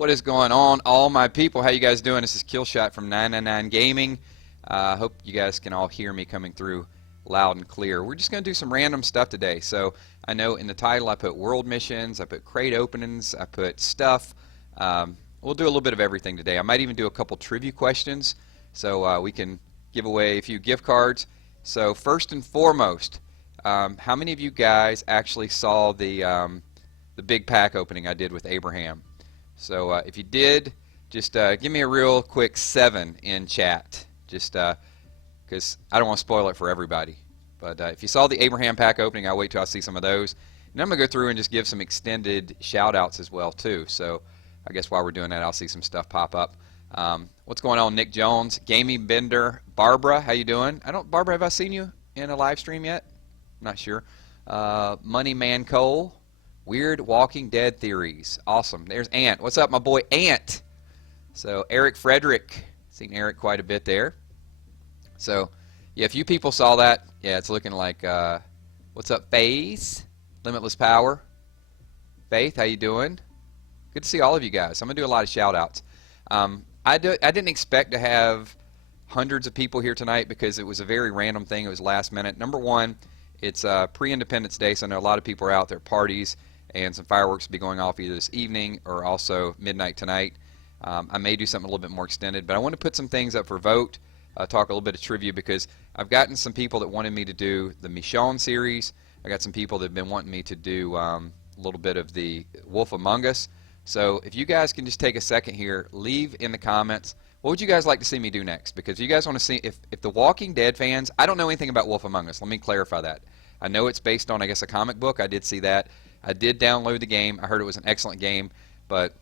What is going on, all my people? How you guys doing? This is Killshot from 999gaming. Hope you guys can all hear me coming through loud and clear. We're just going to do some random stuff today. So I know in the title I put world missions, I put crate openings, I put stuff. We'll do a little bit of everything today. I might even do a couple trivia questions so we can give away a few gift cards. So first and foremost, how many of you guys actually saw the big pack opening I did with Abraham? So if you did, just give me a real quick 7 in chat, just because I don't want to spoil it for everybody. But if you saw the Abraham pack opening, I'll wait till I see some of those. And I'm going to go through and just give some extended shout-outs as well, too. So I guess while we're doing that, I'll see some stuff pop up. What's going on, Nick Jones, Gaming Bender, Barbara, how you doing? Barbara, have I seen you in a live stream yet? I'm not sure. Money Man Cole. Weird Walking Dead theories. Awesome. There's Ant. What's up, my boy Ant? So Eric Frederick. Seen Eric quite a bit there. So yeah, a few people saw that. Yeah, it's looking like what's up, Faith? Limitless Power. Faith, how you doing? Good to see all of you guys. I'm gonna do a lot of shout outs. I didn't expect to have hundreds of people here tonight because it was a very random thing. It was last minute. Number one, it's pre-Independence Day, so I know a lot of people are out there, parties, and some fireworks will be going off either this evening or also midnight tonight. I may do something a little bit more extended, but I want to put some things up for vote, talk a little bit of trivia, because I've gotten some people that wanted me to do the Michonne series. I got some people that have been wanting me to do a little bit of the Wolf Among Us. So if you guys can just take a second here, leave in the comments, what would you guys like to see me do next? Because if you guys want to see, if the Walking Dead fans, I don't know anything about Wolf Among Us. Let me clarify that. I know it's based on, I guess, a comic book. I did see that. I did download the game. I heard it was an excellent game, but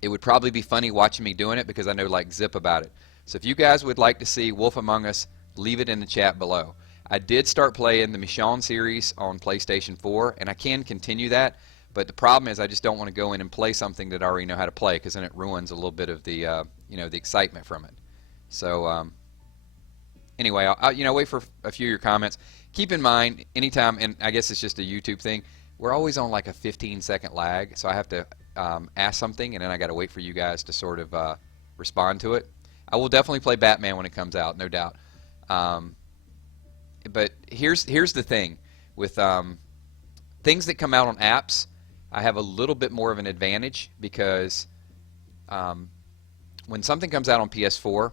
it would probably be funny watching me doing it because I know like zip about it. So if you guys would like to see Wolf Among Us, leave it in the chat below. I did start playing the Michonne series on PlayStation 4, and I can continue that. But the problem is I just don't want to go in and play something that I already know how to play, because then it ruins a little bit of the the excitement from it. So anyway, I'll wait for a few of your comments. Keep in mind, anytime, and I guess it's just a YouTube thing, we're always on like a 15-second lag, so I have to ask something, and then I got to wait for you guys to sort of respond to it. I will definitely play Batman when it comes out, no doubt. But here's the thing with things that come out on apps. I have a little bit more of an advantage because when something comes out on PS4,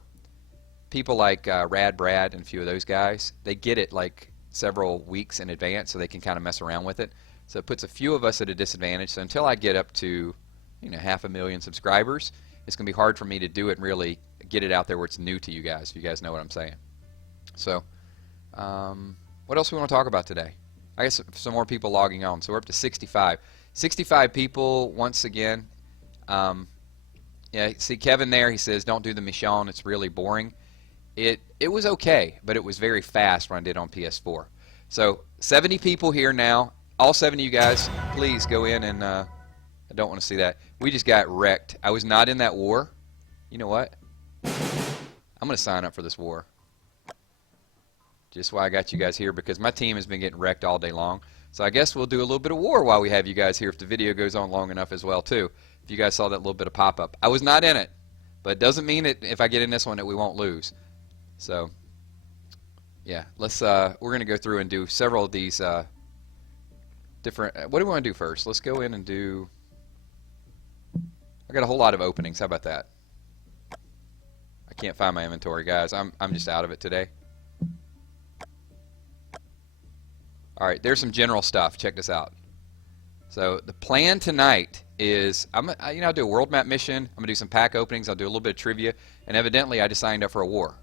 people like Rad Brad and a few of those guys, they get it like several weeks in advance, so they can kind of mess around with it. So it puts a few of us at a disadvantage. So until I get up to 500,000 subscribers, it's going to be hard for me to do it and really get it out there where it's new to you guys, if you guys know what I'm saying. So what else we want to talk about today? I guess some more people logging on. So we're up to 65. 65 people once again. Yeah, see Kevin there, he says don't do the Michonne, it's really boring. It was okay, but it was very fast when I did on PS4. So 70 people here now. All 70 of you guys, please go in and I don't want to see that. We just got wrecked. I was not in that war. You know what? I'm going to sign up for this war. Just why I got you guys here, because my team has been getting wrecked all day long. So I guess we'll do a little bit of war while we have you guys here if the video goes on long enough as well too. If you guys saw that little bit of pop-up. I was not in it, but it doesn't mean that if I get in this one that we won't lose. So yeah, let's we're going to go through and do several of these different, what do we want to do first? Let's go in and do, I got a whole lot of openings. How about that? I can't find my inventory, guys. I'm just out of it today. Alright, there's some general stuff. Check this out. So the plan tonight is, I'll do a world map mission. I'm going to do some pack openings. I'll do a little bit of trivia. And evidently I just signed up for a war.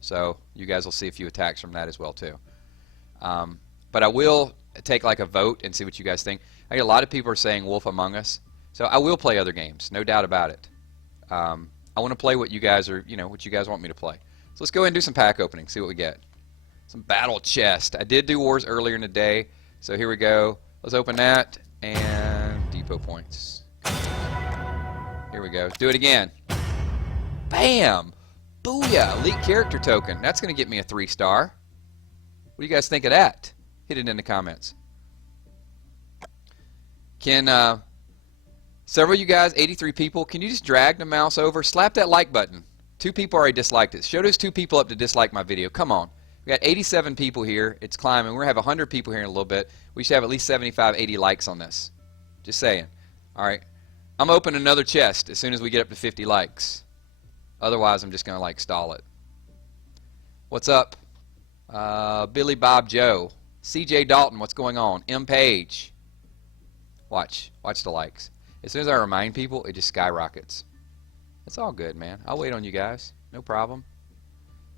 So you guys will see a few attacks from that as well too. But I will take like a vote and see what you guys think. I get a lot of people are saying Wolf Among Us. So I will play other games, no doubt about it. I want to play what you guys are, what you guys want me to play. So let's go ahead and do some pack openings, see what we get. Some battle chest. I did do wars earlier in the day, so here we go. Let's open that, and depot points. Here we go. Do it again. Bam! Booyah! Elite character token. That's going to get me a 3-star. What do you guys think of that? Hit it in the comments. Can Several of you guys, 83 people, can you just drag the mouse over? Slap that like button. 2 people already disliked it. Show those 2 people up to dislike my video. Come on. We got 87 people here. It's climbing. We're going to have 100 people here in a little bit. We should have at least 75, 80 likes on this. Just saying. All right. I'm going to open another chest as soon as we get up to 50 likes. Otherwise, I'm just going to like stall it. What's up? Billy Bob Joe. CJ Dalton, what's going on? M Page. Watch the likes. As soon as I remind people, it just skyrockets. It's all good, man. I'll wait on you guys. No problem.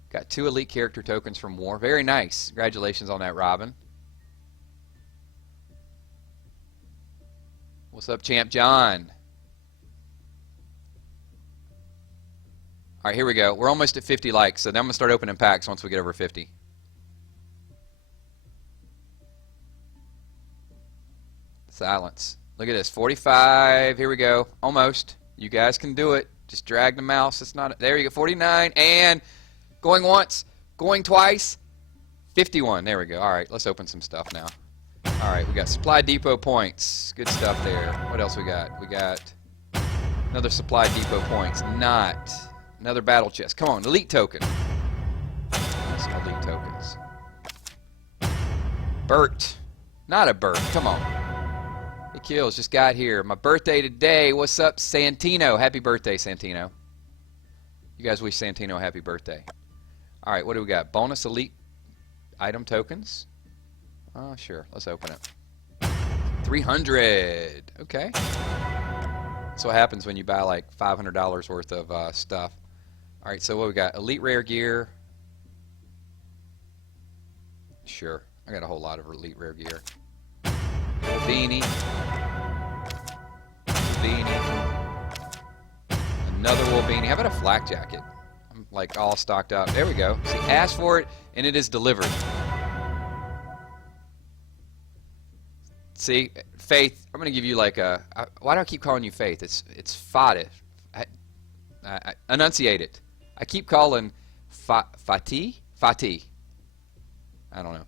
Got 2 elite character tokens from War. Very nice. Congratulations on that, Robin. What's up, Champ John? All right, here we go. We're almost at 50 likes, so then I'm going to start opening packs once we get over 50. Silence. Look at this. 45. Here we go. Almost. You guys can do it. Just drag the mouse. It's not. There you go. 49. And going once. Going twice. 51. There we go. All right. Let's open some stuff now. All right. We got Supply Depot points. Good stuff there. What else we got? We got another Supply Depot points. Not. Another battle chest. Come on. Elite token. Some elite tokens. Bert. Not a Bert. Come on. The kills just got here. My birthday today. What's up, Santino? Happy birthday, Santino. You guys wish Santino a happy birthday. All right, what do we got? Bonus elite item tokens. Oh, sure. Let's open it. 300. Okay. That's what happens when you buy like $500 worth of stuff. All right, so what we got? Elite rare gear. Sure. I got a whole lot of elite rare gear. Beanie. Another wool beanie. How about a flak jacket? I'm like all stocked up. There we go. See, ask for it and it is delivered. See, Faith, I'm going to give you like a... why do I keep calling you Faith? It's Fatih. I enunciate it. I keep calling Fatih? Fatih. I don't know.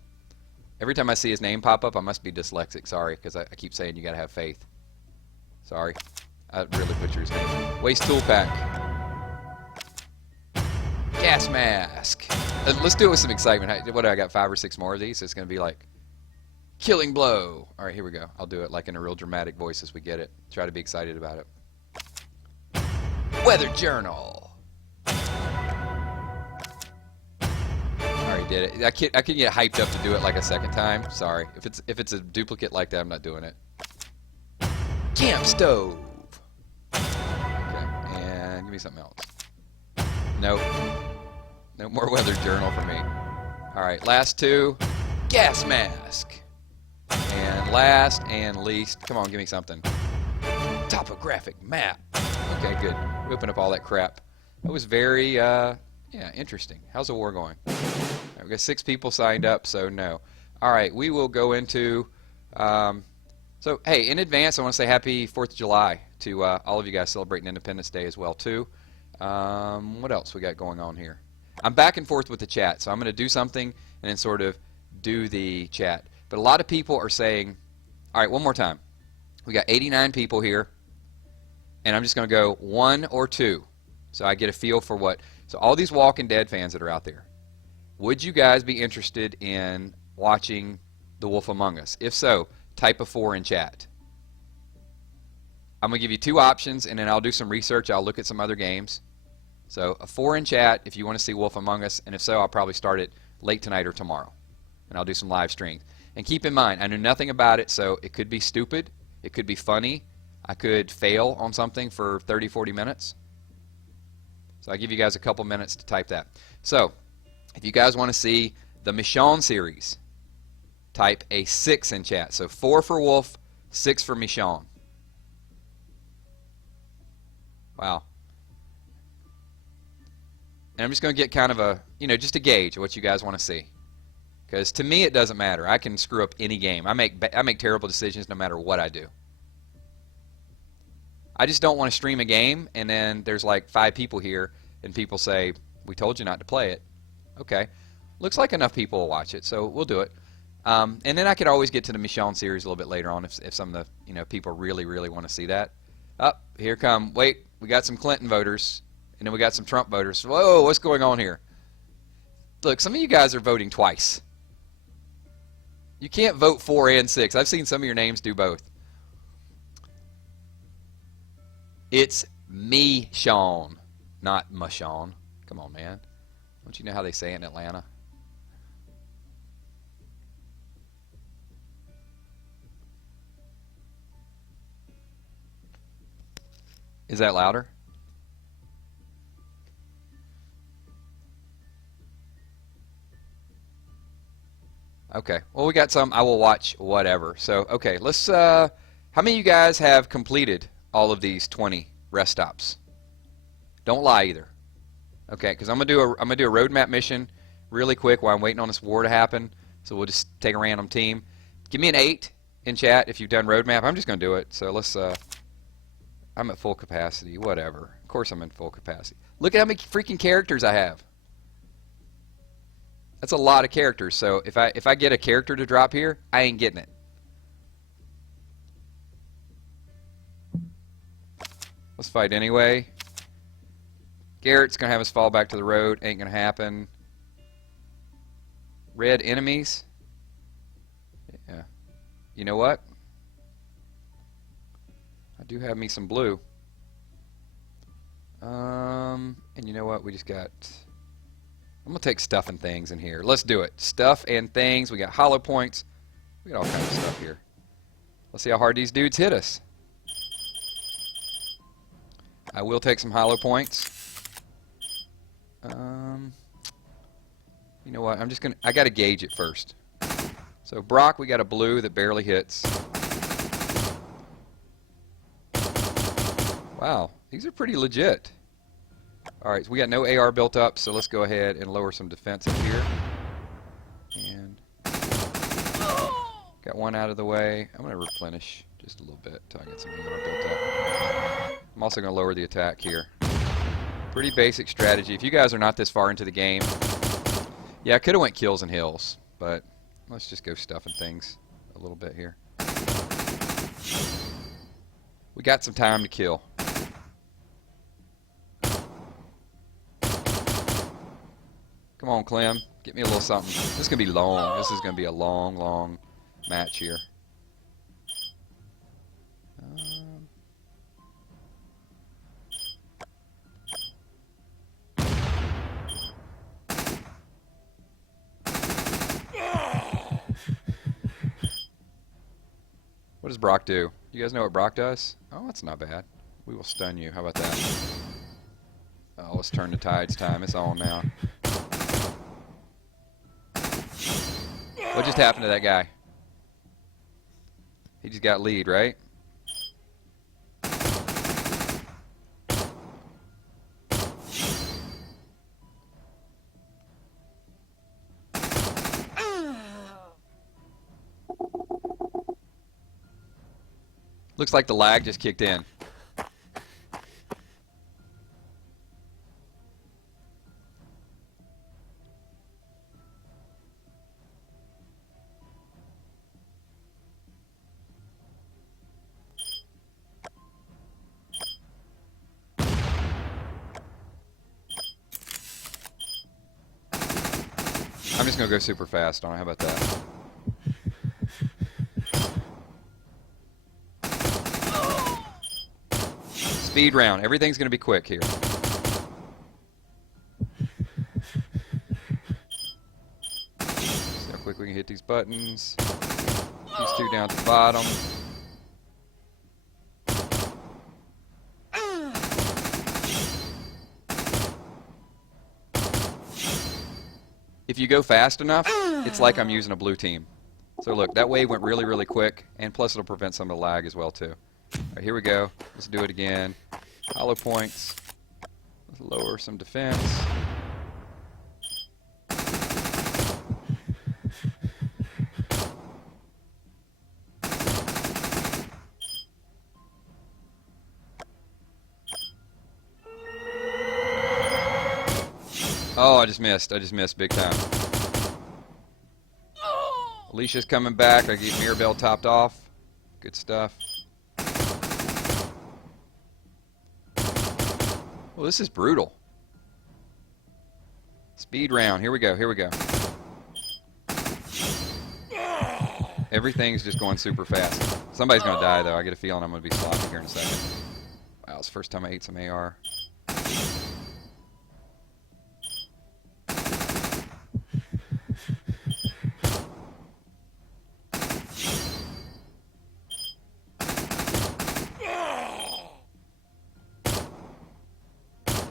Every time I see his name pop up, I must be dyslexic. Sorry, because I keep saying you got to have faith. Sorry. I really butchered his name. Waste tool pack. Gas mask. Let's do it with some excitement. What do I got? 5 or 6 more of these? It's going to be like killing blow. All right, here we go. I'll do it like in a real dramatic voice as we get it. Try to be excited about it. Weather journal. Did it. I can get hyped up to do it like a second time. Sorry. If it's a duplicate like that, I'm not doing it. Camp stove. Okay, and give me something else. Nope. No more weather journal for me. All right, last 2. Gas mask. And last and least, come on, give me something. Topographic map. Okay, good. We opened up all that crap. That was very, yeah, interesting. How's the war going? We've got 6 people signed up, so no. All right, we will go into... so, hey, in advance, I want to say happy 4th of July to all of you guys celebrating Independence Day as well, too. What else we got going on here? I'm back and forth with the chat, so I'm going to do something and then sort of do the chat. But a lot of people are saying... All right, one more time. We got 89 people here, and I'm just going to go 1 or 2, so I get a feel for what... So all these Walking Dead fans that are out there, would you guys be interested in watching The Wolf Among Us? If so, type a 4 in chat. I'm going to give you 2 options, and then I'll do some research. I'll look at some other games. So a 4 in chat if you want to see Wolf Among Us, and if so, I'll probably start it late tonight or tomorrow. And I'll do some live streams. And keep in mind, I know nothing about it, so it could be stupid. It could be funny. I could fail on something for 30, 40 minutes. So I'll give you guys a couple minutes to type that. So... if you guys want to see the Michonne series, type a 6 in chat. So 4 for Wolf, 6 for Michonne. Wow. And I'm just going to get kind of a, just a gauge of what you guys want to see. Because to me, it doesn't matter. I can screw up any game. I make terrible decisions no matter what I do. I just don't want to stream a game, and then there's like 5 people here, and people say, we told you not to play it. Okay, looks like enough people will watch it, so we'll do it. And then I could always get to the Michonne series a little bit later on if some of the people really want to see that. Up, here come. Wait, we got some Clinton voters, and then we got some Trump voters. Whoa, what's going on here? Look, some of you guys are voting twice. You can't vote 4 and 6. I've seen some of your names do both. It's me, Sean, not Mashawn. Come on, man. Don't you know how they say it in Atlanta? Is that louder? Okay. Well, we got some. I will watch whatever. So, okay, let's how many of you guys have completed all of these 20 rest stops? Don't lie either. Okay, because I'm gonna do a roadmap mission really quick while I'm waiting on this war to happen. So we'll just take a random team. Give me an 8 in chat if you've done roadmap. I'm just gonna do it. So let's I'm at full capacity. Whatever. Of course I'm in full capacity. Look at how many freaking characters I have. That's a lot of characters. So if I get a character to drop here, I ain't getting it. Let's fight anyway. Garrett's gonna have us fall back to the road. Ain't gonna happen. Red enemies. Yeah. You know what? I do have me some blue. And you know what? We just got... I'm going to take stuff and things in here. Let's do it. Stuff and things. We got hollow points. We got all kinds of stuff here. Let's see how hard these dudes hit us. I will take some hollow points. You know what? I'm just going to... I got to gauge it first. So Brock, we got a blue that barely hits. Wow. These are pretty legit. Alright, so we got no AR built up, so let's go ahead and lower some defense up here. And got one out of the way. I'm going to replenish just a little bit until I get some AR built up. I'm also going to lower the attack here. Pretty basic strategy. If you guys are not this far into the game, yeah, I could have went kills and hills, but let's just go stuffing things a little bit here. We got some time to kill. Come on, Clem. Get me a little something. This is going to be long. This is going to be a long, long match here. What does Brock do? You guys know what Brock does? Oh, that's not bad. We will stun you. How about that? Oh, let's turn the tides time. It's on now. What just happened to that guy? He just got lead, right? Looks like the lag just kicked in. I'm just going to go super fast on it. How about that? Speed round. Everything's going to be quick here. See how quick we can hit these buttons. These two down at the bottom. If you go fast enough, it's like I'm using a blue team. So look, that wave went really, really quick, and plus it'll prevent some of the lag as well too. All right, here we go. Let's do it again. Hollow points. Let's lower some defense. Oh, I just missed. I just missed big time. Alicia's coming back. I get Mirabelle topped off. Good stuff. Well, this is brutal. Speed round. Here we go. Here we go. Everything's just going super fast. Somebody's going to die, though. I get a feeling I'm going to be sloppy here in a second. Wow, it's the first time I ate some AR.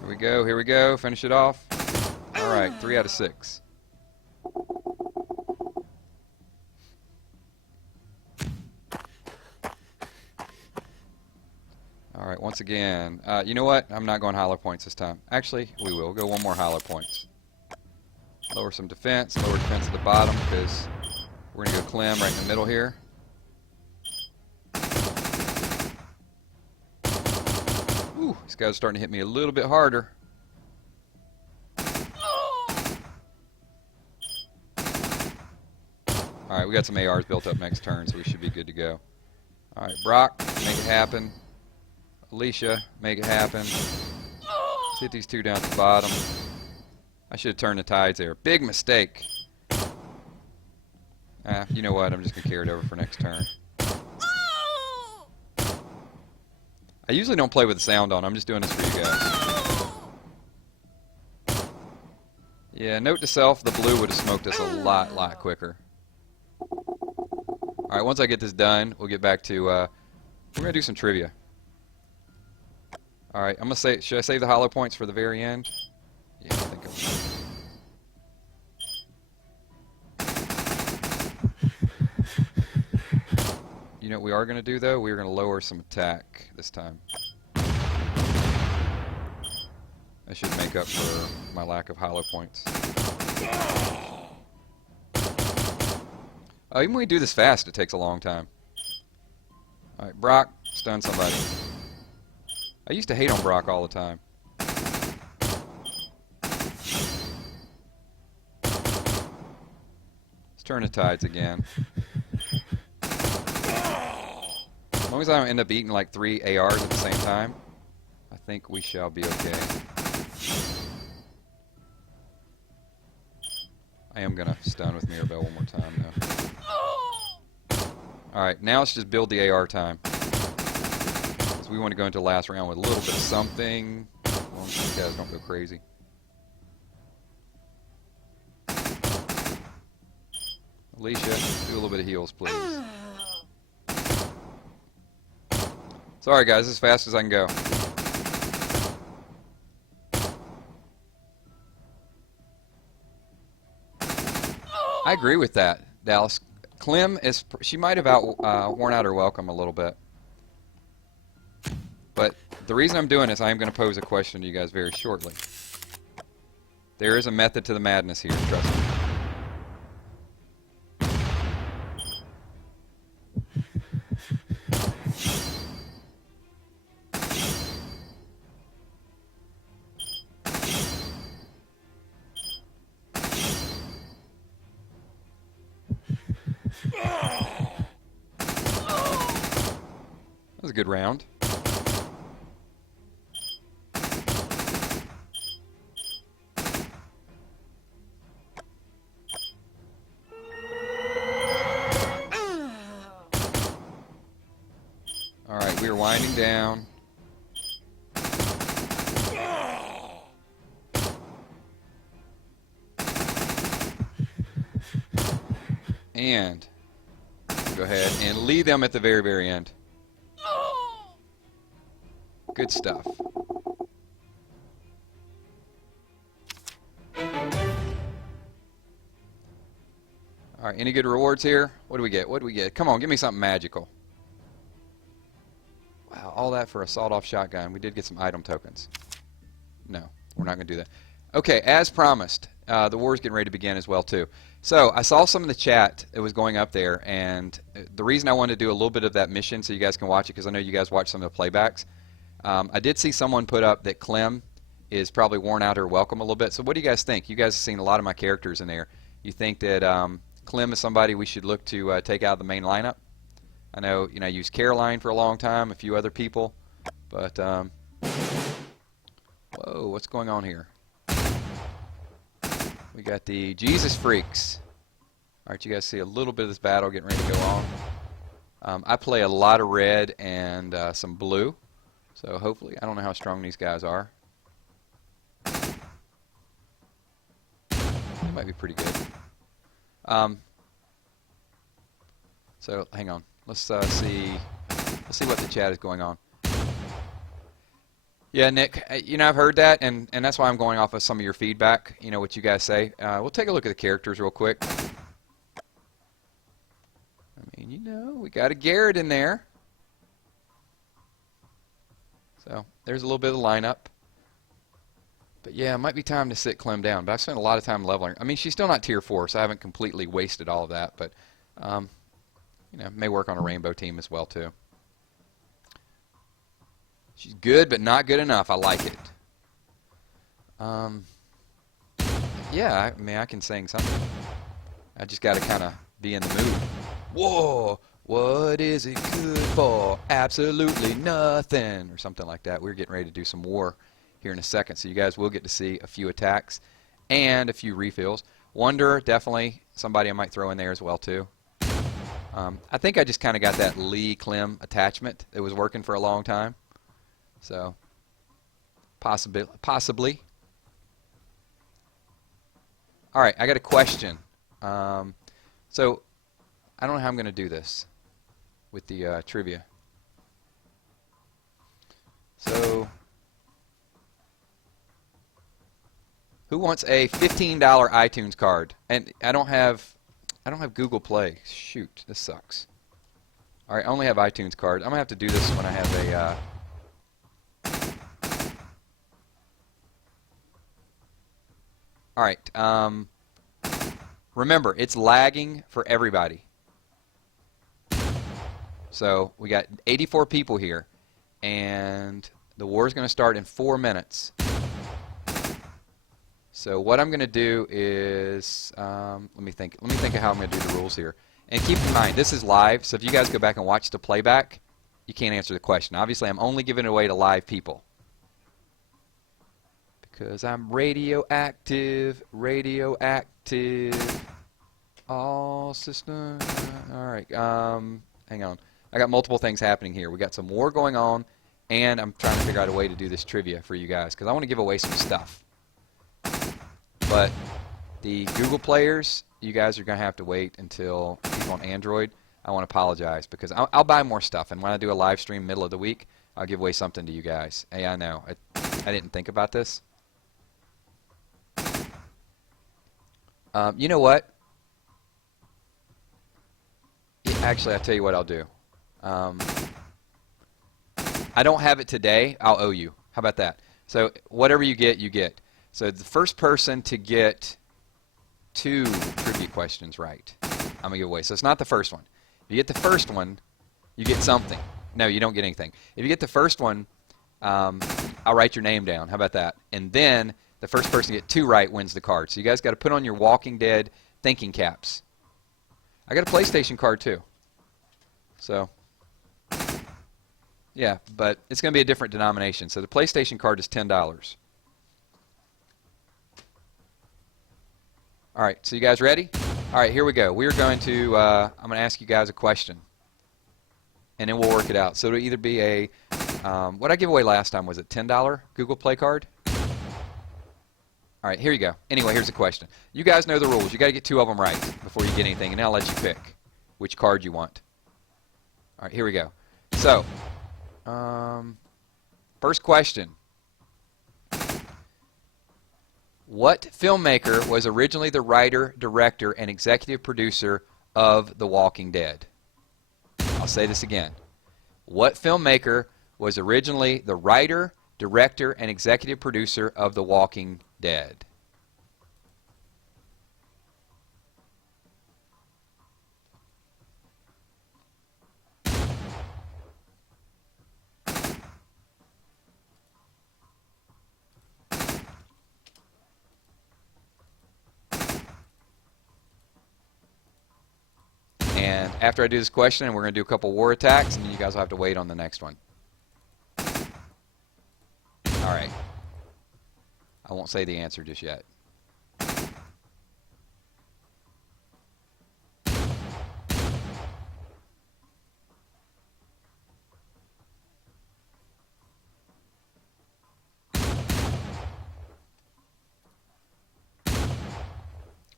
Here we go. Here we go. Finish it off. All right, 3 out of 6. All right, once again, you know what? I'm not going hollow points this time. Actually, we will. We'll go one more hollow points. Lower some defense. Lower defense at the bottom because we're going to go Clem right in the middle here. Ooh, these guys are starting to hit me a little bit harder. All right, we got some ARs built up next turn, so we should be good to go. All right, Brock, make it happen. Alicia, make it happen. Let's hit these two down at the bottom. I should have turned the tides there. Big mistake. You know what? I'm just going to carry it over for next turn. I usually don't play with the sound on. I'm just doing this for you guys. Yeah, note to self, the blue would have smoked us a lot quicker. Alright, once I get this done, we'll get back to, we're going to do some trivia. Alright, I'm going to say, should I save the hollow points for the very end? Yeah, I think You know what we are going to do, though? We're going to lower some attack this time. I should make up for my lack of hollow points. Oh, even when we do this fast, it takes a long time. Alright, Brock, stun somebody. I used to hate on Brock all the time. Let's turn the tides again. As long as I don't end up eating like 3 ARs at the same time, I think we shall be okay. I am going to stun with Mirabelle one more time, though. Alright, now let's just build the AR time. Because we want to go into the last round with a little bit of something. As long as these guys don't go crazy. Alicia, do a little bit of heals, please. Sorry guys, as fast as I can go. I agree with that, Dallas. Clem is, she might have worn out her welcome a little bit. But the reason I'm doing this, I am going to pose a question to you guys very shortly. There is a method to the madness here, trust me. That was a good round. Alright, we are winding down. And go ahead and lead them at the very, very end. Good stuff. Alright, any good rewards here? What do we get? What do we get? Come on, give me something magical. Wow, all that for a sawed-off shotgun. We did get some item tokens. No, we're not going to do that. Okay, as promised, the war's getting ready to begin as well, too. So, I saw some of the chat that was going up there, and the reason I wanted to do a little bit of that mission so you guys can watch it, because I know you guys watch some of the playbacks, I did see someone put up that Clem is probably worn out her welcome a little bit. So what do you guys think? You guys have seen a lot of my characters in there. You think that Clem is somebody we should look to take out of the main lineup? I know, I used Caroline for a long time, a few other people, but Whoa, what's going on here? We got the Jesus Freaks. Alright, you guys see a little bit of this battle getting ready to go on. I play a lot of red and some blue. So hopefully, I don't know how strong these guys are. They might be pretty good. So hang on. Let's see what the chat is going on. Yeah, Nick, you know, I've heard that, and that's why I'm going off of some of your feedback, you know, what you guys say. We'll take a look at the characters real quick. I mean, you know, we got a Garrett in there. So there's a little bit of the lineup. But yeah, it might be time to sit Clem down. But I've spent a lot of time leveling her. I mean, she's still not tier 4, so I haven't completely wasted all of that. But, you know, may work on a rainbow team as well, too. She's good, but not good enough. I like it. Yeah, I mean, I can sing something. I just got to kind of be in the mood. Whoa! What is it good for? Absolutely nothing. Or something like that. We're getting ready to do some war here in a second. So you guys will get to see a few attacks and a few refills. Wonder, definitely somebody I might throw in there as well, too. I think I just kind of got that Lee Clem attachment that was working for a long time. So, possibly. All right, I got a question. So, I don't know how I'm going to do this with the trivia. So, who wants a $15 iTunes card? And I don't have Google Play. Shoot, this sucks. All right, I only have iTunes card. I'm gonna have to do this when I have a. All right. Remember, it's lagging for everybody. So we got 84 people here, and the war is going to start in 4 minutes. So what I'm going to do is, let me think of how I'm going to do the rules here. And keep in mind, this is live, so if you guys go back and watch the playback, you can't answer the question. Obviously, I'm only giving it away to live people. Because I'm radioactive. All systems. All right, hang on. I got multiple things happening here. We got some war going on, and I'm trying to figure out a way to do this trivia for you guys, because I want to give away some stuff. But the Google players, you guys are going to have to wait until people on Android. I want to apologize, because I'll buy more stuff, and when I do a live stream middle of the week, I'll give away something to you guys. Hey, I know. I didn't think about this. You know what? Actually, I'll tell you what I'll do. I don't have it today. I'll owe you. How about that? So whatever you get, you get. So the first person to get 2 trivia questions right, I'm going to give away. So it's not the first one. If you get the first one, you get something. No, you don't get anything. If you get the first one, I'll write your name down. How about that? And then the first person to get 2 right wins the card. So you guys got to put on your Walking Dead thinking caps. I got a PlayStation card too. So, yeah, but it's going to be a different denomination. So the PlayStation card is $10. All right, so you guys ready? All right, here we go. We're going to, I'm going to ask you guys a question, and then we'll work it out. So it'll either be a, what I gave away last time, was it $10 Google Play card? All right, here you go. Anyway, here's the question. You guys know the rules. You got to get 2 of them right before you get anything, and then I'll let you pick which card you want. All right, here we go. So, first question. What filmmaker was originally the writer, director, and executive producer of The Walking Dead? I'll say this again. What filmmaker was originally the writer, director, and executive producer of The Walking Dead? And after I do this question, we're going to do a couple war attacks, and then you guys will have to wait on the next one. All right. I won't say the answer just yet.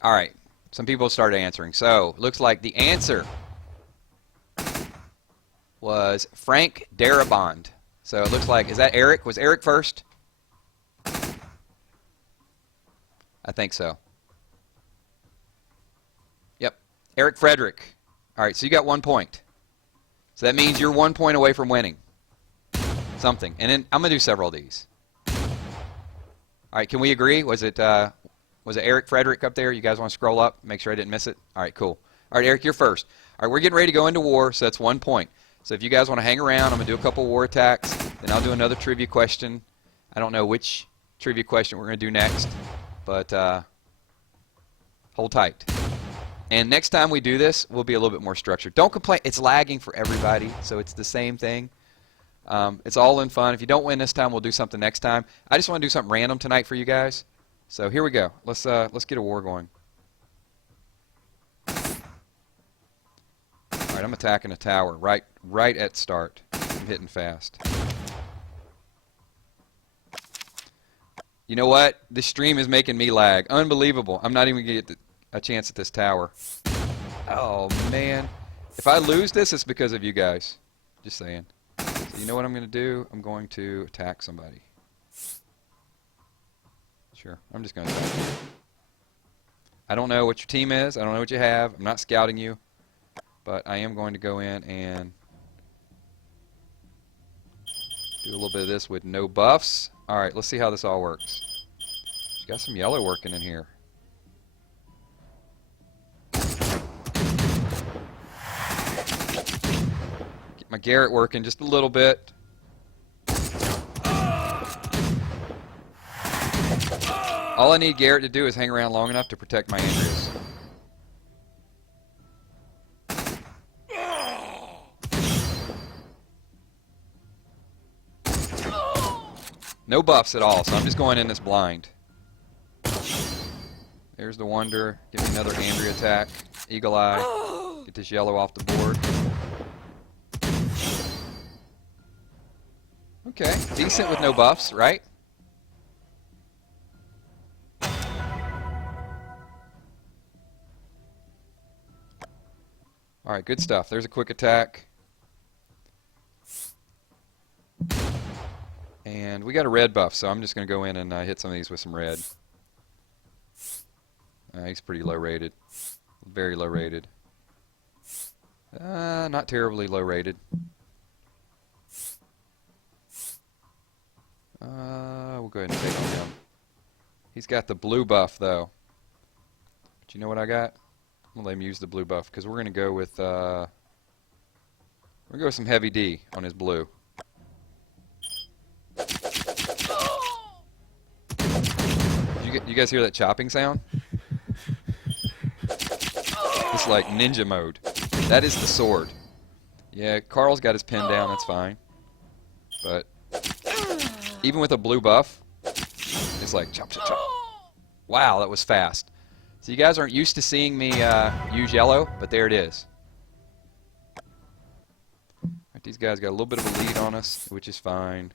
All right, some people started answering. So, looks like the answer was Frank Darabont. So it looks like, is that Eric? Was Eric first? I think so. Yep, Eric Frederick. All right, so you got 1 point. So that means you're 1 point away from winning something. And then I'm going to do several of these. All right, can we agree? Was it Eric Frederick up there? You guys want to scroll up? Make sure I didn't miss it. All right, cool. All right, Eric, you're first. All right, we're getting ready to go into war, so that's 1 point. So if you guys want to hang around, I'm going to do a couple war attacks. Then I'll do another trivia question. I don't know which trivia question we're going to do next, but hold tight. And next time we do this, we'll be a little bit more structured. Don't complain. It's lagging for everybody, so it's the same thing. It's all in fun. If you don't win this time, we'll do something next time. I just want to do something random tonight for you guys. So here we go. Let's get a war going. All right, I'm attacking a tower right at start. I'm hitting fast. You know what? This stream is making me lag. Unbelievable. I'm not even going to get a chance at this tower. Oh, man. If I lose this, it's because of you guys. Just saying. So you know what I'm going to do? I'm going to attack somebody. Sure. I'm just going to attack you. I don't know what your team is. I don't know what you have. I'm not scouting you. But I am going to go in and do a little bit of this with no buffs. All right, let's see how this all works. Got some yellow working in here. Get my Garrett working just a little bit. All I need Garrett to do is hang around long enough to protect my Andrews. No buffs at all, so I'm just going in this blind. There's the Wonder. Give me another Andrea attack. Eagle Eye. Get this yellow off the board. Okay, decent with no buffs, right? Alright, good stuff. There's a quick attack. And we got a red buff, so I'm just going to go in and hit some of these with some red. He's pretty low rated. Very low rated. Not terribly low rated. We'll go ahead and take on him. He's got the blue buff, though. But you know what I got? I'm going to let him use the blue buff, because we're going to go with some heavy D on his blue. You guys hear that chopping sound? It's like ninja mode. That is the sword. Yeah, Carl's got his pin down, that's fine. But even with a blue buff, it's like chop, chop, chop. Wow, that was fast. So you guys aren't used to seeing me use yellow, but there it is. Right, these guys got a little bit of a lead on us, which is fine.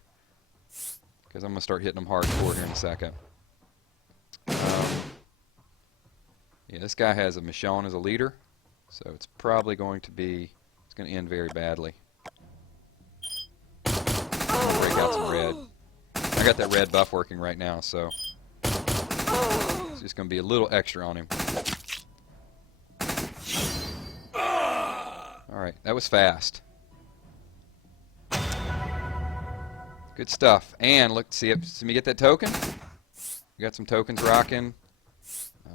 Because I'm going to start hitting them hardcore here in a second. Yeah, this guy has a Michonne as a leader, so it's probably going to end very badly. I'm going to break out some red. I got that red buff working right now, so it's just going to be a little extra on him. Alright, that was fast. Good stuff. And look, see me get that token? We got some tokens rocking.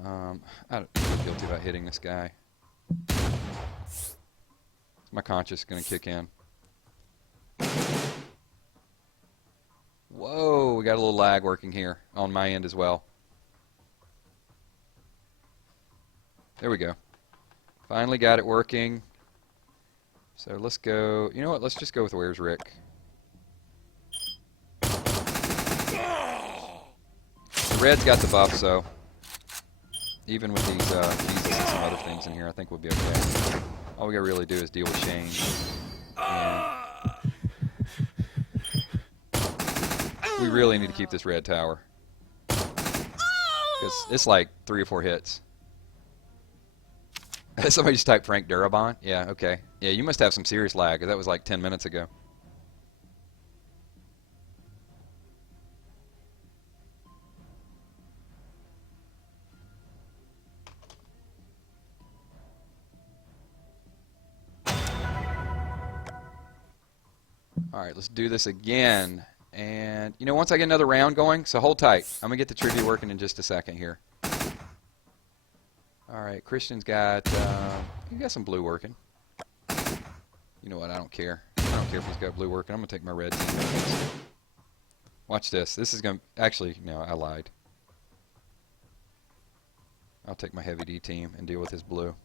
I don't feel guilty about hitting this guy. My conscience is going to kick in. Whoa, we got a little lag working here on my end as well. There we go. Finally got it working. So let's go. You know what? Let's just go with Where's Rick. Red's got the buff, so even with these Jesus and some other things in here, I think we'll be okay. All we gotta really do is deal with Shane. And we really need to keep this red tower. Because it's like 3 or 4 hits. Somebody just typed Frank Darabont? Yeah, okay. Yeah, you must have some serious lag, because that was like 10 minutes ago. Alright, let's do this again. And, you know, once I get another round going, so hold tight. I'm going to get the trivia working in just a second here. Alright, Christian's got, he got some blue working. You know what, I don't care. I don't care if he's got blue working. I'm going to take my red team. Watch this. This is going to, actually, no, I lied. I'll take my heavy D team and deal with his blue.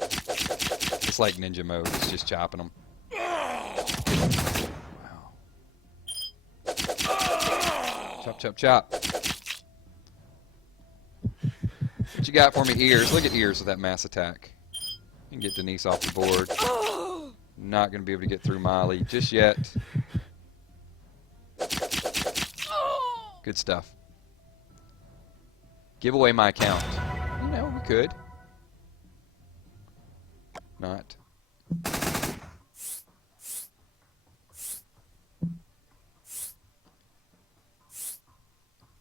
It's like ninja mode. It's just chopping them. Wow. Chop, chop, chop. What you got for me, Ears? Look at Ears with that mass attack. You can get Denise off the board. Not going to be able to get through Molly just yet. Good stuff. Give away my account. You know, we could. Not.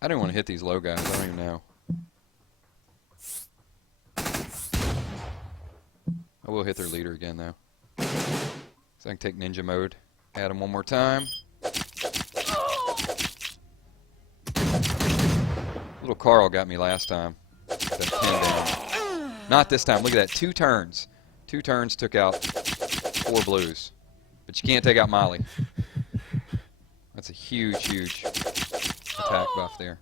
I don't want to hit these low guys. I don't even know. I will hit their leader again, though. So I can take ninja mode. Add him one more time. Little Carl got me last time. That pin down. Not this time. Look at that. 2 turns. 2 turns took out 4 blues. But you can't take out Molly. That's a huge, huge attack buff there.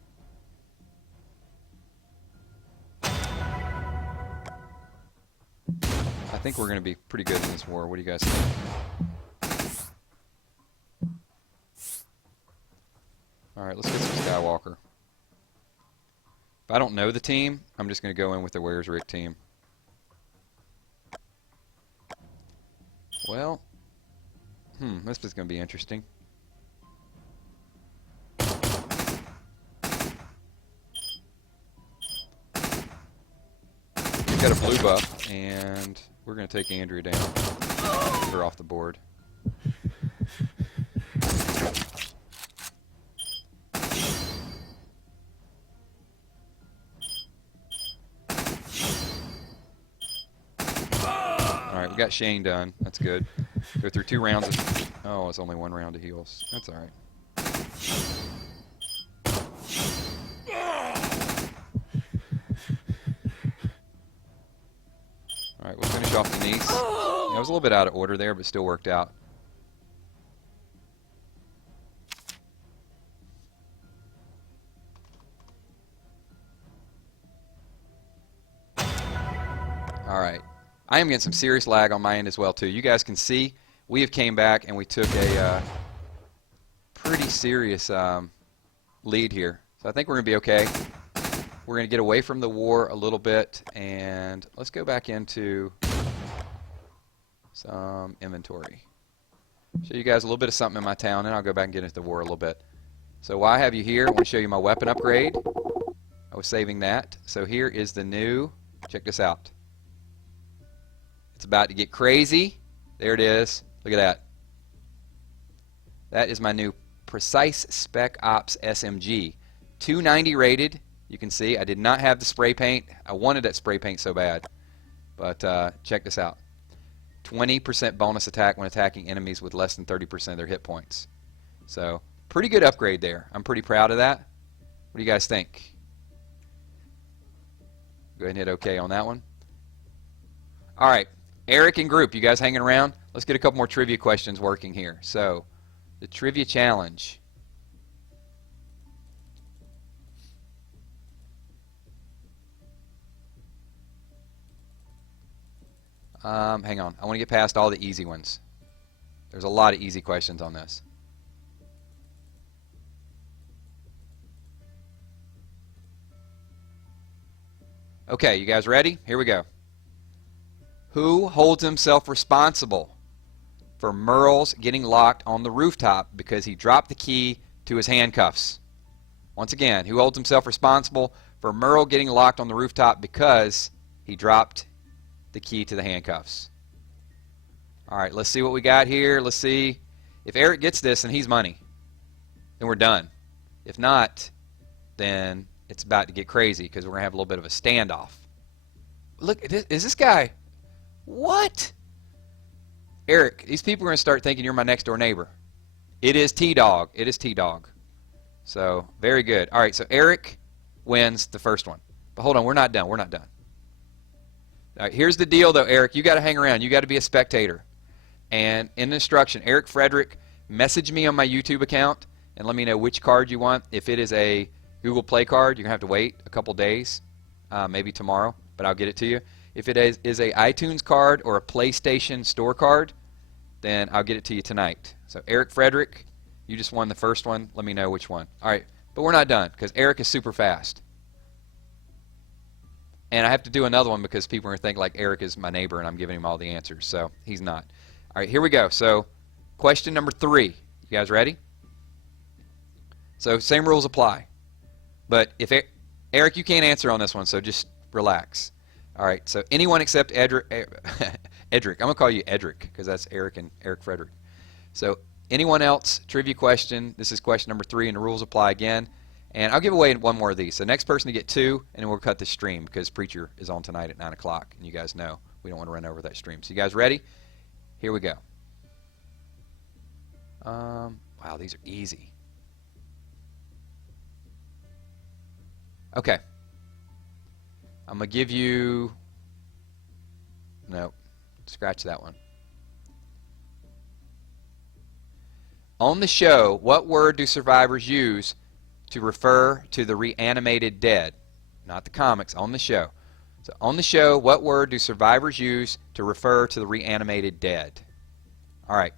I think we're going to be pretty good in this war. What do you guys think? Alright, let's get some Skywalker. If I don't know the team, I'm just going to go in with the Where's Rick team. Well, this is going to be interesting. We've got a blue buff, and we're going to take Andrea down. Get her off the board. Alright, we got Shane done. That's good. Go through 2 rounds of... Oh, it's only 1 round of heals. That's alright. Alright, we'll finish off Denise. Yeah, I was a little bit out of order there, but still worked out. Alright. I am getting some serious lag on my end as well, too. You guys can see we have came back and we took a pretty serious lead here. So I think we're going to be okay. We're going to get away from the war a little bit, and let's go back into some inventory. Show you guys a little bit of something in my town, and I'll go back and get into the war a little bit. So while I have you here, I want to show you my weapon upgrade. I was saving that. So here is the new, check this out. It's about to get crazy. There it is. Look at that. That is my new Precise Spec Ops SMG. 290 rated. You can see I did not have the spray paint. I wanted that spray paint so bad. But check this out. 20% bonus attack when attacking enemies with less than 30% of their hit points. So, pretty good upgrade there. I'm pretty proud of that. What do you guys think? Go ahead and hit OK on that one. Alright, Eric and group, you guys hanging around? Let's get a couple more trivia questions working here. So, the trivia challenge. Hang on. I want to get past all the easy ones. There's a lot of easy questions on this. Okay, you guys ready? Here we go. Who holds himself responsible for Merle's getting locked on the rooftop because he dropped the key to his handcuffs? Once again, who holds himself responsible for Merle getting locked on the rooftop because he dropped the key to the handcuffs? All right, let's see what we got here. Let's see. If Eric gets this, then he's money. Then we're done. If not, then it's about to get crazy because we're going to have a little bit of a standoff. Look, is this guy? What? Eric, these people are going to start thinking you're my next door neighbor. It is T-Dog. It is T-Dog. So, very good. All right, so Eric wins the first one. But hold on, we're not done. We're not done. All right, here's the deal, though, Eric. You got to hang around. You got to be a spectator. And in the instruction, Eric Frederick, message me on my YouTube account and let me know which card you want. If it is a Google Play card, you're going to have to wait a couple days, maybe tomorrow, but I'll get it to you. If it is a iTunes card or a PlayStation Store card, then I'll get it to you tonight. So Eric Frederick, you just won the first one. Let me know which one. All right, but we're not done because Eric is super fast. And I have to do another one because people are going to think like Eric is my neighbor and I'm giving him all the answers. So he's not. All right, here we go. So question number 3. You guys ready? So same rules apply. But if Eric, you can't answer on this one, so just relax. All right, so anyone except Edric. Edric. I'm going to call you Edric because that's Eric and Eric Frederick. So anyone else, trivia question. This is question number 3, and the rules apply again. And I'll give away one more of these. So next person to get 2, and then we'll cut the stream because Preacher is on tonight at 9 o'clock. And you guys know we don't want to run over that stream. So you guys ready? Here we go. Wow, these are easy. Okay. I'm going to give you... No, scratch that one. On the show, what word do survivors use to refer to the reanimated dead? Not the comics, on the show. So on the show, what word do survivors use to refer to the reanimated dead? All right,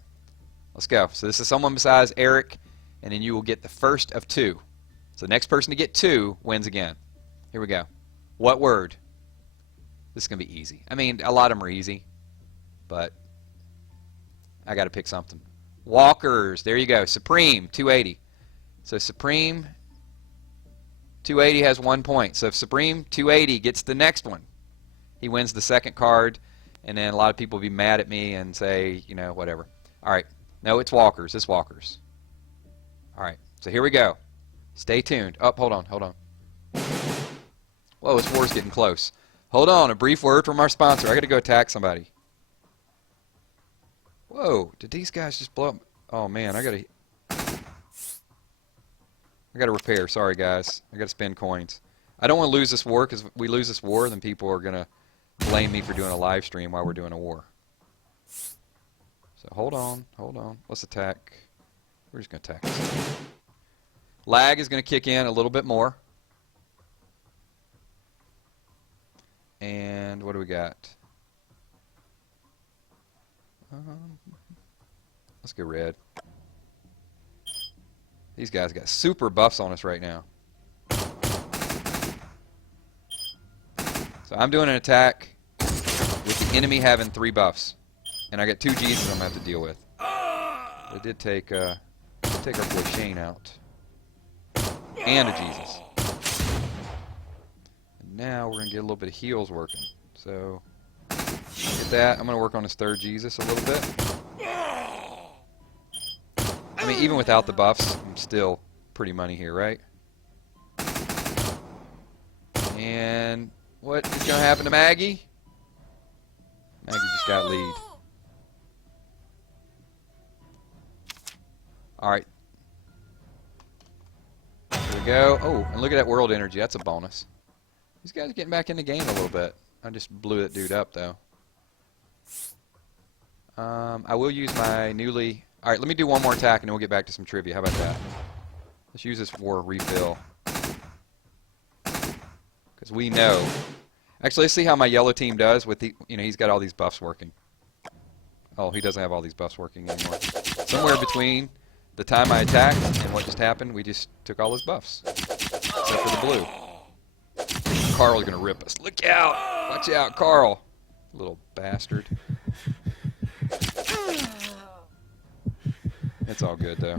let's go. So this is someone besides Eric, and then you will get the first of 2. So the next person to get 2 wins again. Here we go. What word? This is going to be easy. I mean, a lot of them are easy, but I got to pick something. Walkers. There you go. Supreme, 280. So Supreme 280 has 1 point. So if Supreme 280 gets the next one, he wins the second card, and then a lot of people will be mad at me and say, you know, whatever. All right. No, it's Walkers. It's Walkers. All right. So here we go. Stay tuned. Oh, hold on. Hold on. Whoa, this war's getting close. Hold on. A brief word from our sponsor. I got to go attack somebody. Whoa. Did these guys just blow up? Oh, man. I got to repair. Sorry, guys. I got to spend coins. I don't want to lose this war because if we lose this war, then people are going to blame me for doing a live stream while we're doing a war. So hold on. Hold on. Let's attack. We're just going to attack this. Lag is going to kick in a little bit more. And what do we got? Let's go red. These guys got super buffs on us right now. So I'm doing an attack with the enemy having 3 buffs. And I got 2 Jesus I'm going to have to deal with. It did take our boy Shane out. And a Jesus. And now we're going to get a little bit of heals working. So, get that. I'm going to work on his 3rd Jesus a little bit. I mean, even without the buffs, I'm still pretty money here, right? And what is going to happen to Maggie? Maggie just got lead. Alright. There we go. Oh, and look at that world energy. That's a bonus. These guys are getting back in the game a little bit. I just blew that dude up, though. I will use my newly... Alright, let me do one more attack and then we'll get back to some trivia. How about that? Let's use this for a refill. Because we know... Actually, let's see how my yellow team does with the... You know, he's got all these buffs working. Oh, he doesn't have all these buffs working anymore. Somewhere between the time I attacked and what just happened, we just took all his buffs. Except for the blue. Carl's going to rip us. Look out. Watch out, Carl. Little bastard. It's all good, though.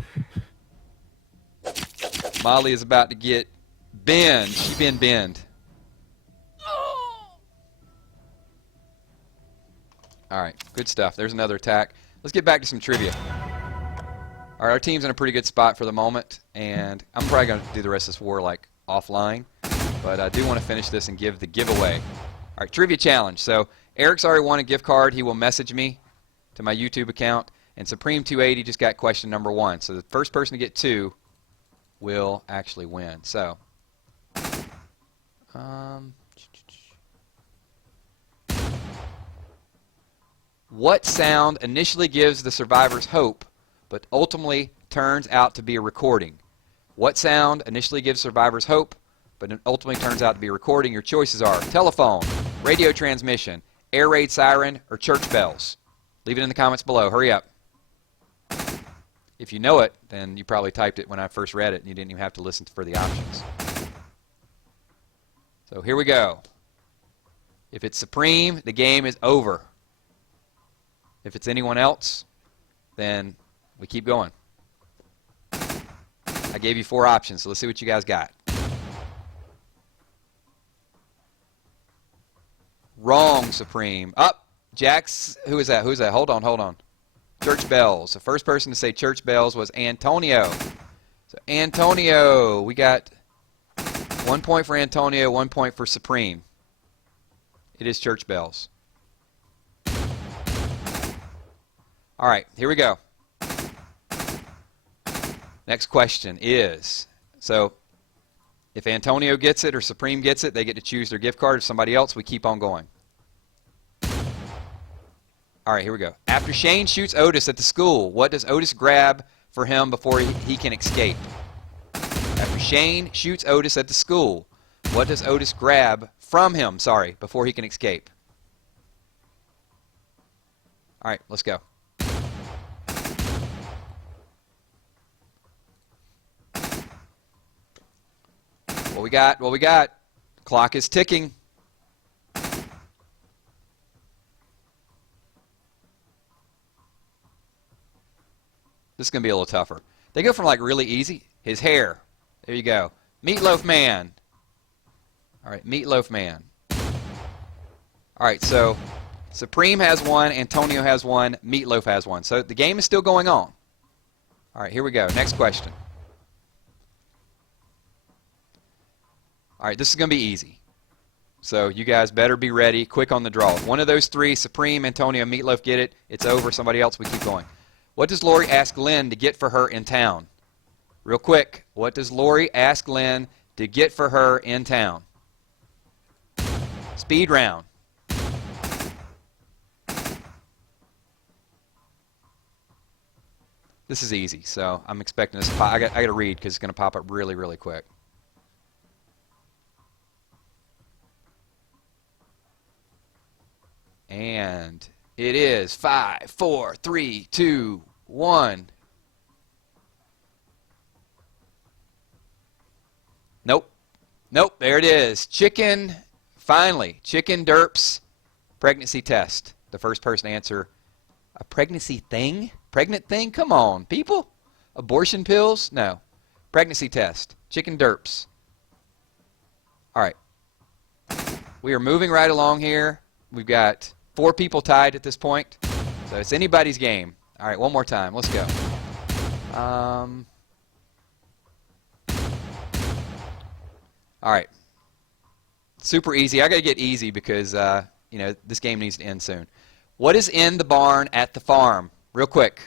Molly is about to get bend. She's been bend. All right, good stuff. There's another attack. Let's get back to some trivia. All right, our team's in a pretty good spot for the moment, and I'm probably going to do the rest of this war like offline, but I do want to finish this and give the giveaway. All right, trivia challenge. So Eric's already won a gift card. He will message me to my YouTube account, and Supreme280 just got question number 1. So the first person to get 2 will actually win. So, what sound initially gives the survivors hope, but ultimately turns out to be a recording? What sound initially gives survivors hope, but ultimately turns out to be a recording? Your choices are telephone, radio transmission, air raid siren, or church bells. Leave it in the comments below. Hurry up. If you know it, then you probably typed it when I first read it, and you didn't even have to listen for the options. So here we go. If it's Supreme, the game is over. If it's anyone else, then we keep going. I gave you 4 options, so let's see what you guys got. Wrong, Supreme. Up. Jax, who is that? Who is that? Hold on. Church bells. The first person to say church bells was Antonio. So Antonio, we got 1 point for Antonio, 1 point for Supreme. It is church bells. All right, here we go. Next question is, so if Antonio gets it or Supreme gets it, they get to choose their gift card. If somebody else, we keep on going. All right, here we go. After Shane shoots Otis at the school, what does Otis grab for him before he can escape? After Shane shoots Otis at the school, what does Otis grab from him, before he can escape? All right, let's go. What we got? Clock is ticking. This is going to be a little tougher. They go from like really easy. His hair. There you go. Meatloaf Man. All right, Meatloaf Man. All right, so Supreme has 1, Antonio has 1, Meatloaf has 1. So the game is still going on. All right, here we go. Next question. All right, this is going to be easy. So you guys better be ready. Quick on the draw. If one of those 3, Supreme, Antonio, Meatloaf, get it, it's over. Somebody else, we keep going. What does Lori ask Lynn to get for her in town? Real quick, what does Lori ask Lynn to get for her in town? Speed round. This is easy, so I'm expecting this. I got to read because it's going to pop up really, really quick. And it is 5, 4, 3, 2, 1. Nope. There it is. Chicken, finally. Chicken derps pregnancy test. The first person to answer a pregnancy thing? Pregnant thing? Come on, people. Abortion pills? No. Pregnancy test. Chicken derps. All right. We are moving right along here. We've got 4 people tied at this point. So it's anybody's game. All right, one more time. Let's go. All right. Super easy. I got to get easy because, this game needs to end soon. What is in the barn at the farm? Real quick.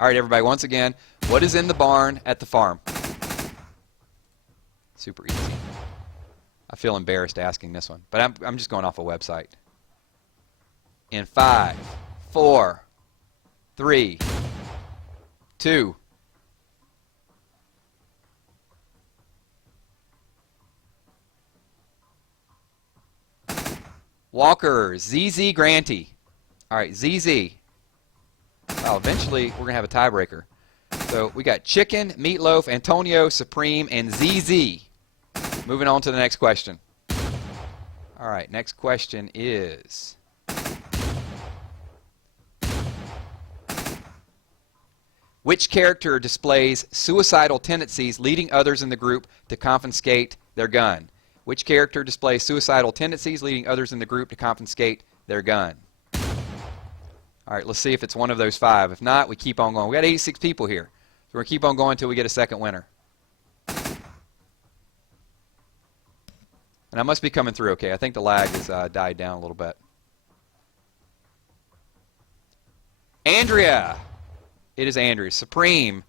All right, everybody, once again, what is in the barn at the farm? Super easy. I feel embarrassed asking this one, but I'm just going off a website. In 5, 4, 3, 2. Walker, ZZ Granty. All right, ZZ. Well, eventually we're going to have a tiebreaker. So we got Chicken, Meatloaf, Antonio, Supreme, and ZZ. Moving on to the next question. All right, next question is, which character displays suicidal tendencies leading others in the group to confiscate their gun? Which character displays suicidal tendencies leading others in the group to confiscate their gun? All right, let's see if it's one of those 5. If not, we keep on going. We got 86 people here. So we're going to keep on going until we get a second winner. And I must be coming through okay. I think the lag has died down a little bit. Andrea. It is Andrew. Supreme.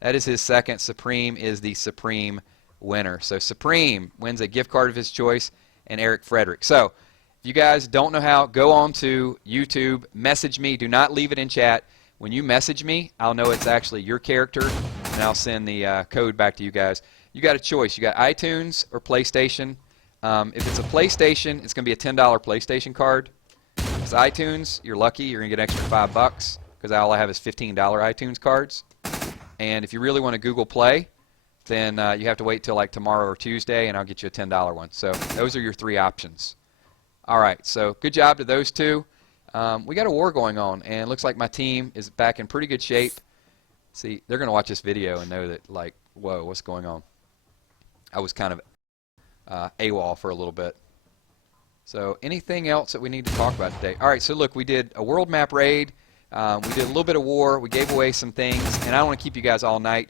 That is his second. Supreme is the Supreme winner. So Supreme wins a gift card of his choice, and Eric Frederick. So if you guys don't know how, go on to YouTube, message me. Do not leave it in chat. When you message me, I'll know it's actually your character, and I'll send the code back to you guys. You got a choice. You got iTunes or PlayStation. If it's a PlayStation, it's going to be a $10 PlayStation card. If it's iTunes, you're lucky. You're going to get an extra $5 because all I have is $15 iTunes cards. And if you really want to Google Play, then you have to wait till like tomorrow or Tuesday, and I'll get you a $10 one. So those are your 3 options. All right, so good job to those 2. We got a war going on, and it looks like my team is back in pretty good shape. See, they're going to watch this video and know that, like, whoa, what's going on? I was kind of AWOL for a little bit. So anything else that we need to talk about today? All right, so look, we did a world map raid. We did a little bit of war. We gave away some things, and I don't want to keep you guys all night.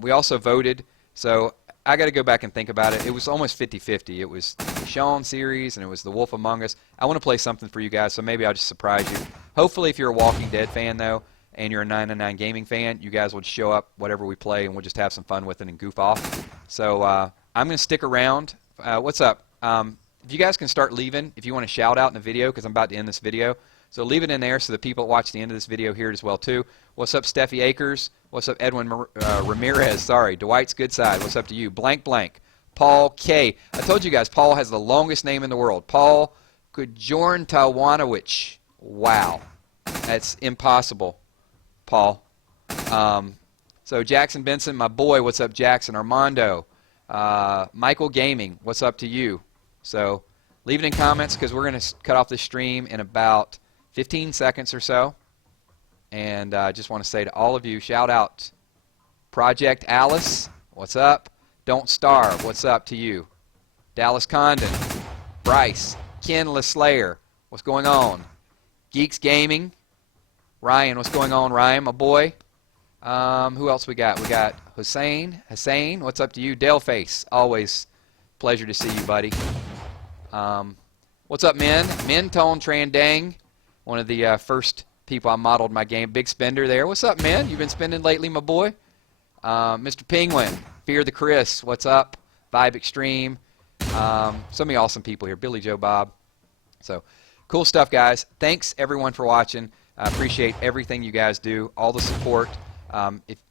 We also voted, so I got to go back and think about it. It was almost 50-50. It was the Shawn series, and it was the Wolf Among Us. I want to play something for you guys, so maybe I'll just surprise you. Hopefully, if you're a Walking Dead fan, though, and you're a 999 Gaming fan, you guys would show up whatever we play, and we'll just have some fun with it and goof off. So I'm going to stick around. What's up? If you guys can start leaving, if you want to shout out in the video, because I'm about to end this video. So leave it in there so the people that watch the end of this video hear it as well, too. What's up, Steffi Akers? What's up, Edwin Ramirez? Sorry, Dwight's Good Side. What's up to you? Blank Blank. Paul K. I told you guys, Paul has the longest name in the world. Paul Kujorntawanowicz. Wow. That's impossible, Paul. So Jackson Benson, my boy. What's up, Jackson? Armando. Michael Gaming. What's up to you? So leave it in comments because we're going to cut off this stream in about 15 seconds or so. And I just want to say to all of you, shout out Project Alice, what's up? Don't Starve, what's up to you? Dallas Condon, Bryce, Ken LeSlayer, what's going on? Geeks Gaming, Ryan, what's going on, Ryan, my boy? Who else we got? We got Hussein, what's up to you? Daleface, always pleasure to see you, buddy. What's up, men? Mentone Trandang, one of the first people I modeled my game. Big spender there. What's up, man? You been spending lately, my boy? Mr. Penguin, Fear the Chris, what's up? Vibe Extreme. So many awesome people here. Billy Joe Bob. So cool stuff, guys. Thanks, everyone, for watching. I appreciate everything you guys do, all the support.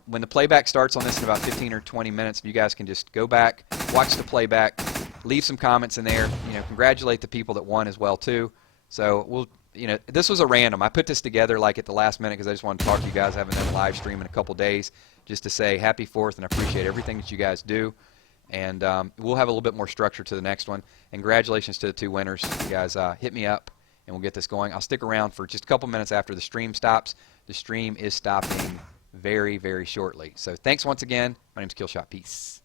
When the playback starts on this in about 15 or 20 minutes, if you guys can just go back, watch the playback, leave some comments in there. You know, congratulate the people that won as well, too. So we'll, you know, this was a random. I put this together like at the last minute because I just wanted to talk to you guys. I haven't done a live stream in a couple days, just to say happy 4th and I appreciate everything that you guys do. And we'll have a little bit more structure to the next one. And congratulations to the 2 winners. You guys hit me up and we'll get this going. I'll stick around for just a couple minutes after the stream stops. The stream is stopping very, very shortly. So thanks once again. My name's Killshot. Peace.